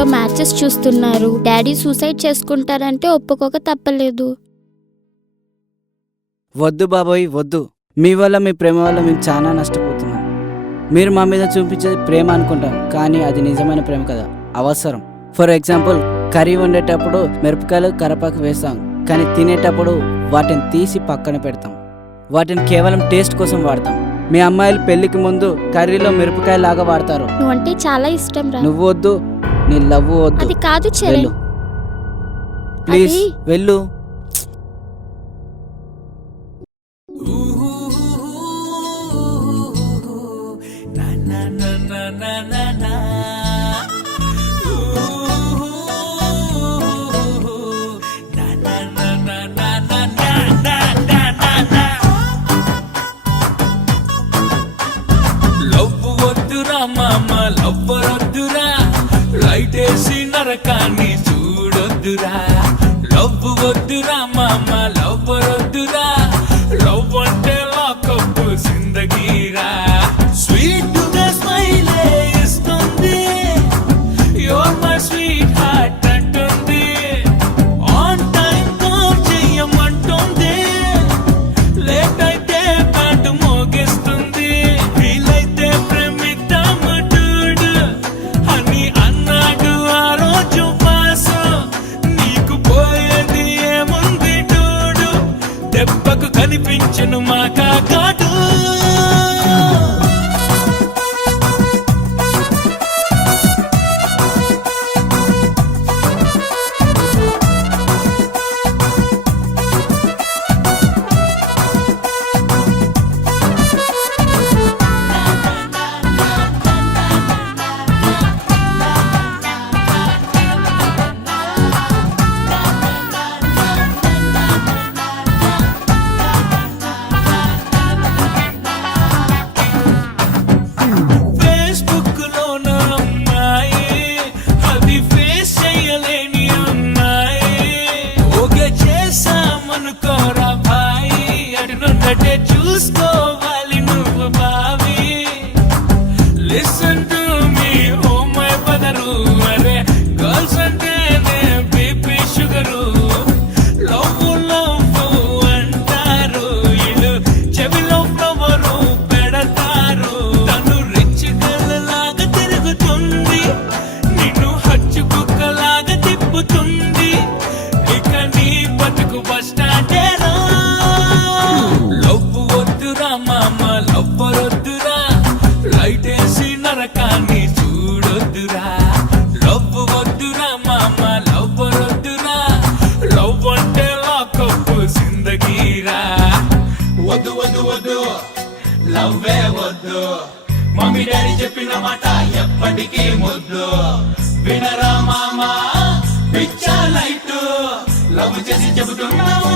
లో మ్యాచెస్ చూస్తున్నారు. Daddy suicide చేసుకుంటారంటే ఒప్పుకోక తప్పలేదు. వద్దు బాబోయ్ వద్దు. మీ వల్ల మీ ప్రేమ వల్ల మేము చాలా నష్టపోతున్నాం. మీరు మా మీద చూపించేది ప్రేమ అనుకుంటాం, కానీ అది నిజమైన ప్రేమ కదా, అవసరం. ఫర్ ఎగ్జాంపుల్, కర్రీ వండేటప్పుడు మిరపకాయలు కరపాకు వేస్తాం, కానీ తినేటప్పుడు వాటిని తీసి పక్కన పెడతాం. వాటిని కేవలం టేస్ట్ కోసం వాడతాం. మీ అమ్మాయిలు పెళ్లికి ముందు కర్రీలో మిరపకాయలాగా వాడతారు. నువ్వంటే చాలా ఇష్టం రా. నువ్వు వద్దు, నీ లవ్ వద్దు. అది కాదు చెల్లి, ప్లీజ్ వెళ్ళు. లవ్వరొద్దురా, లైట్ వేసి నరకాన్ని చూడొద్దురా. లవ్ వద్దురా మామ, లవ్వరొద్దురా. లవ్ అంటే లాకప్ జిందగీరా. స్వీట్ గా స్మైలే ఇస్తుంది, యువర్ మై స్వీట్ హార్ట్ అంటుంది. ఆన్ టైం కాల్ చెయ్యమంటుంది, లేట్ అయితే పాటు మోగిస్తుంది. వీలైతే దెబ్బకు కనిపించను మా కాకాడు. చూసుకోవాలి నువ్వు బావి. Listen to me oh my brother, అరే గర్ల్స్ అంటేనే బీపీ షుగరు. లవ్ లవ్ అంటారు, ఇల్లు చెవిలో ఫ్లవరు పెడతారు. తను రిచ్ గర్ల్ లాగా తిరుగుతుంది, నిన్ను హచ్చు కుక్కలాగా తిప్పుతుంది. ఇక నీ బతుకు బస్ స్టాండేరా. మామ లవ్వరొద్దురా, లైట్ వేసి నరకాన్ని చూడొద్దురా. లవ్ వద్దురా మామ, లవ్వరొద్దురా. లవ్ అంటే లాకప్ జిందగీరా. వద్దు వద్దు వద్దు, లవ్వే వద్దు. మమ్మీ డాడీ చెప్పిన మాట ఎప్పటికీ ముద్దు. వినరా మామ పిచ్చా లైట్, లవ్ చేసి చెబుతున్నావు.